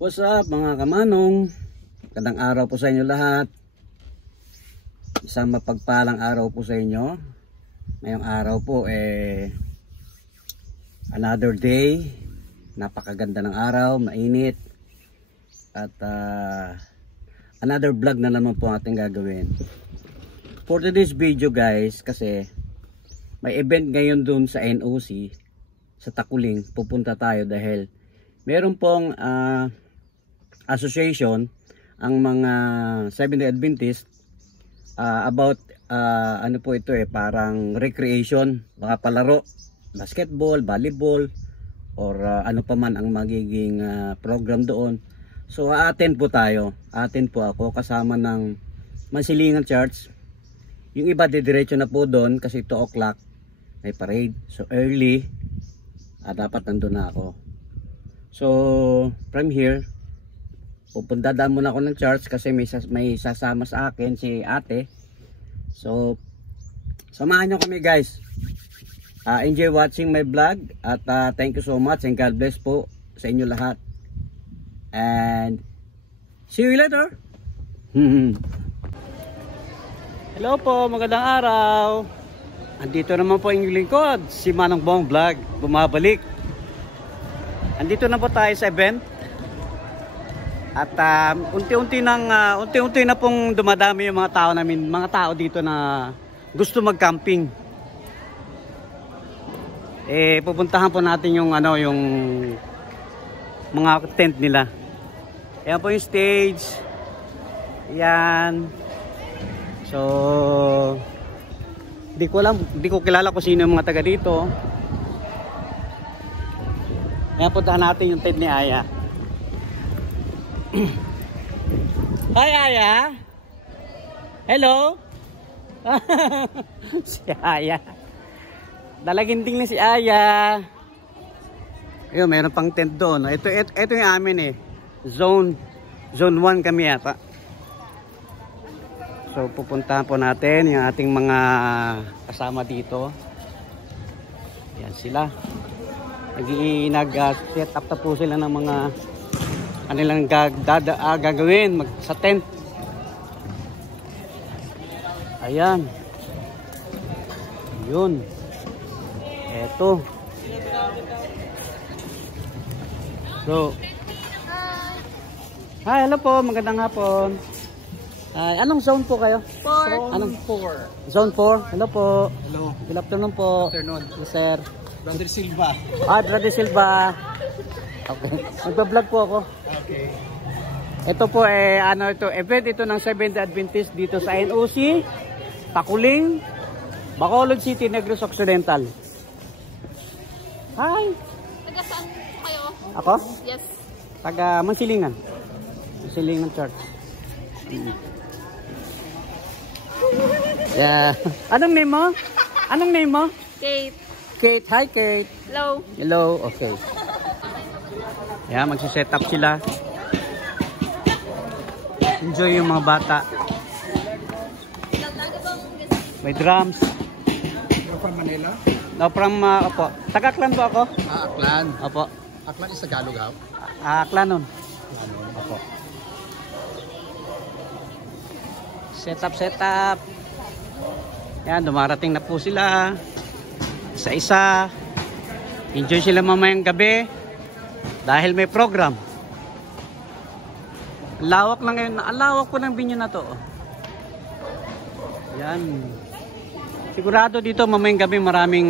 What's up mga kamanong? Magandang araw po sa inyo lahat. Isang mapagpalang araw po sa inyo. Ngayong araw po another day. Napakaganda ng araw, mainit. At another vlog na naman po ating gagawin. For today's video guys, kasi may event ngayon dun sa NOC, sa Takuling. Pupunta tayo dahil meron pong association ang mga Seventh-day Adventist about ano po ito parang recreation, mga palaro, basketball, volleyball or ano pa man ang magiging program doon. So a-attend po tayo, attend po ako kasama ng Mansilingan Church. Yung iba didiretso na po doon kasi 2 o'clock may parade, so early dapat nandun na ako. So from here pupunta daan muna ako ng church kasi may sasama sa akin si ate. So samahan nyo kami guys. Enjoy watching my vlog at thank you so much and God bless po sa inyo lahat. And see you later. Hello po, magandang araw. Andito naman po ang lingkod, si Manong Bong Vlog, bumabalik. Andito na po tayo sa event. At unti-unti na pong dumadami yung mga tao namin, mga tao dito na gusto mag-camping. Pupuntahan po natin yung yung mga tent nila. Ayan po yung stage. Ayan. So hindi ko kilala kung sino yung mga taga dito. Ayan, puntahan natin yung tent ni Aya. Hi Aya. Hello. Si Aya. Dalaginting na si Aya. Ayun, meron pang tent doon. Ito yung amin Zone 1 kami yata. So pupuntahan po natin yung ating mga kasama dito. Yan sila. Nag-set up na po sila ng mga kanilang gagawin sa tent. Ayan. Yun. Eto. So. Hi, hello po. Magandang hapon. Anong zone po kayo? 4. Anong 4. Zone 4. Hello po. Hello. Good afternoon po. Good afternoon. Yes, sir. Brother Silva. Brother Silva. Okay. Magpa-vlog po ako. Okay. Ito po event ito ng Seventh-day Adventist dito sa NOC, Takuling, Bacolod City, Negros Occidental. Hi. Taga saan kayo? Ako? Yes. Taga Mansilingan. Mansilingan Church. Yeah. Anong name mo? Anong name mo? Kate. Kate. Hi Kate. Hello. Hello. Okay. Yeah, magsi-set up sila. Enjoy yung mga bata. May drums. You're from Manila? No, from opo. Taga-Aklan po ako. Aklan. Opo. Aklan is Tagalog how? Aklan nun. Opo. Set up. Yan, dumarating na po sila. Isa-isa. Enjoy sila mamayang gabi. Dahil may program. Lawak lang ngayon. Ang lawak po ng binyo na to. Yan. Sigurado dito mamayang gabi maraming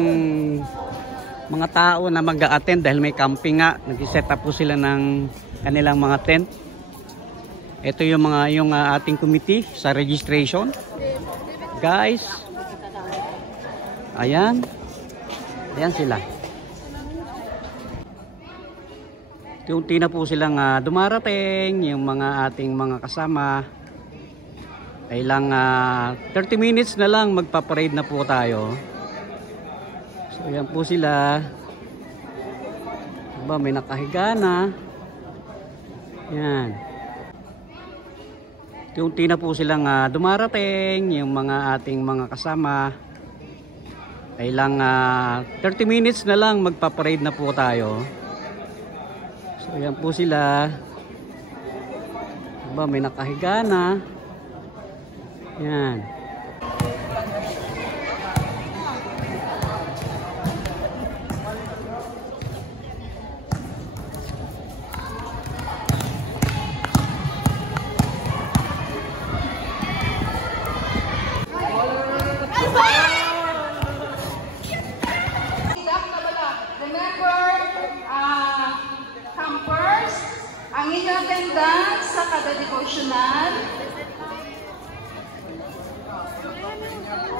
mga tao na mag-a-attend dahil may camping nga. Nag-set up po sila ng kanilang mga tent. Ito yung ating committee sa registration. Guys. Ayan. Ayan sila. Unti na po silang dumarating yung mga ating mga kasama. Kailang 30 minutes na lang magpaparade na po tayo. So yan po sila. Diba, may nakahiga na. Yan. Unti na po silang dumarating yung mga ating mga kasama. Kailang 30 minutes na lang magpaparade na po tayo. So yan po sila. Ba, may nakahiga na. Yan. Campers, ang inyong attendance sa kada devotional.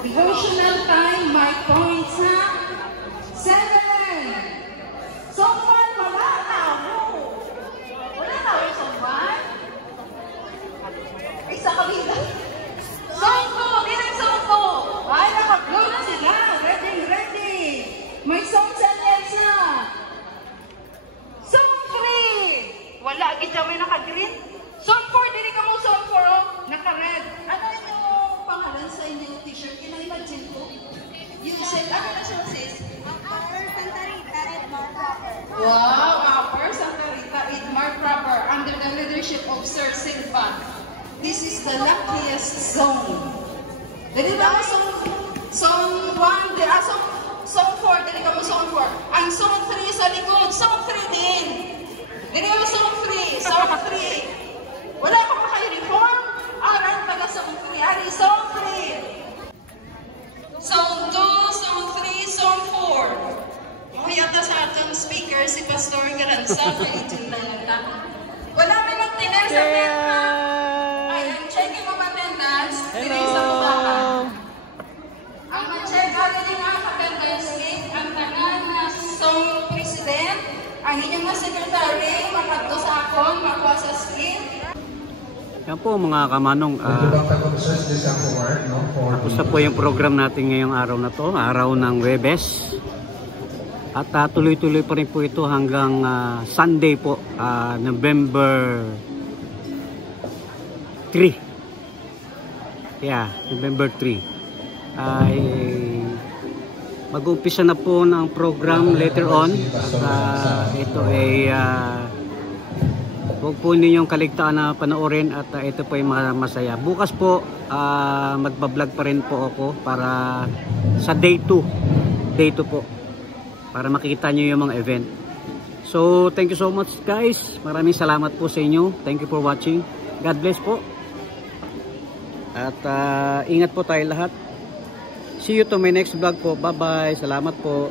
Devotional time, my points ha. 7. So far, wala na. Wala na yung so far. Isa kami na. Songko, dinang songko. Ay, naka-blow na sila. Ready, ready. May song sentence na. Song 3. Wala, kita may naka-green. Song 4, dili ka mo song 4, oh. Naka-red. Ano yung pangalan sa inyong t-shirt? Ina-imagine ko. Yung set, ano na siya sis? Wow, Upper Santa Rita Edmar Proper under the leadership of Sir Silva. This is the luckiest zone. Dili ka mo song 1, song 4, dili ka mo song 4. Ang song 3 sa likod, song 3 din. Dili ka mo song 3, song 3. Wala ka pa kayo-reform? Aral taga song 3, ari song 3. Song 2, song 3, song 4. Mayata sa atong speaker si Pastor Garanza kay Itinlayata. Wala may mag-attendance sa Vietnam. Ay, ang checking of attendance, dili sa bukahan. Ang mag-check agad yung mga attendance list, ang tanan na song president, ang inyong na secretary, makadto sa akon, makuha sa slip. Yan po mga kamanong. Tapos na po yung program natin ngayong araw na to, araw ng Huwebes. At tuloy-tuloy pa rin po ito hanggang Sunday po, November 3. Yeah, November 3. Ay mag-umpisa na po ng program later on. At ito ay huwag po ninyong kaligtaan na panoorin at ito po ay masaya. Bukas po magbablog pa rin po ako para sa day 2 po, para makikita nyo yung mga event. So thank you so much guys, maraming salamat po sa inyo. Thank you for watching. God bless po at ingat po tayo lahat. See you to my next vlog po. Bye bye, salamat po.